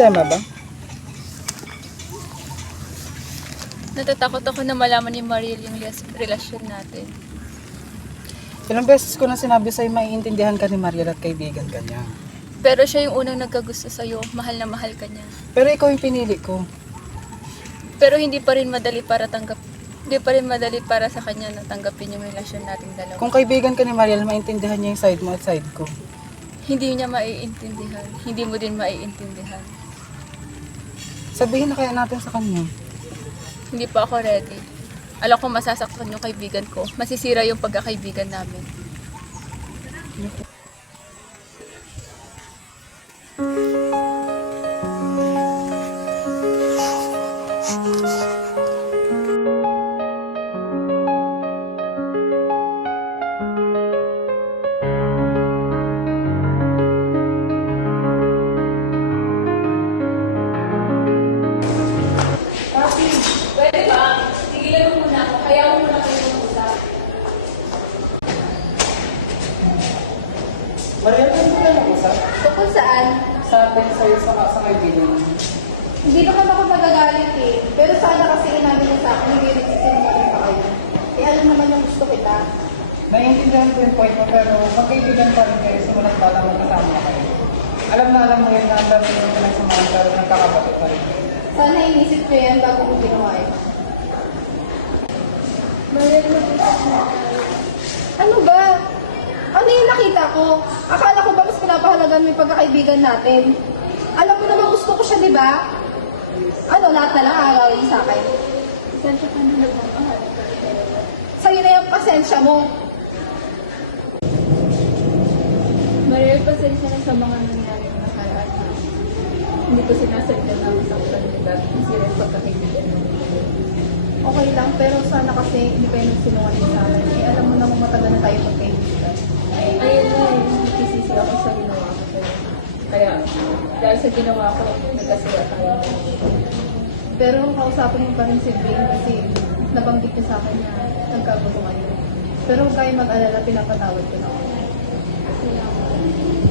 problema ba? Natatakot ako na malaman ni Mariel yung relasyon natin. Ilang beses ko na sinabi sa'yo maiintindihan ka ni Mariel at kaibigan ka niya. Pero siya yung unang nagkagusto sa'yo, mahal na mahal ka niya. Pero ikaw yung pinili ko. Pero hindi pa rin madali para sa kanya na tanggapin yung relasyon nating dalawa. Kung kaibigan ka ni Mariel, maintindihan niya yung side mo at side ko. Hindi niya maiintindihan, hindi mo din maiintindihan. Sabihin na kaya natin sa kanya. Hindi pa ako ready. Alam ko masasaktan yung kaibigan ko. Masisira yung pagkakaibigan namin. Pwede ba? Tigilan mo muna ako. Kaya mo muna kayo mag-usap. Mariel, ano ka na usap? Tungkol saan? Sa atin, sa'yo, sa kaibigan mo. Hindi naman ako magagalit eh. Pero sana kasi inamin niya sa akin, nag-i-resistin pa rin pa kayo. Eh alam naman yung gusto kita. Naiintindihan ko yung point mo, pero magkaibigan pa rin kayo simulat pa lang magkasama kayo. Alam mo yan na ang dami yung pinagsamahan, pero nagkakapatid pa rin. Sana inisip ko yan bago ko ginawa yun. Ano ba? Ano yung nakita ko? Akala ko ba mas pinapahalagan mo yung pagkakaibigan natin? Alam mo naman gusto ko siya, di ba? Ano, lahat na lang aagawin sa akin. Pasensya ka na nagmamahal. Sa'yo na yung pasensya mo. Mariel, pasensya na sa mga nangyari na nakaraan. Hindi ko sinasadya na masaktan niya dahil masira yung pagkakaibigan mo. Okay lang, pero sana kasi hindi kayo nagsinungaling sa akin. Eh, alam mo naman matagal na tayo magkaibigan. Ayun na eh, nakikisisi ako sa ginawa ko sa'yo. Kaya, dahil sa ginawa ko, nagkasira tayo. Pero kausapin mo pa rin si Blaine kasi nabanggit niya sa akin na nagkagusto kayo. Pero huwag kayo mag-alala, pinapatawad ko na ako. Salamat.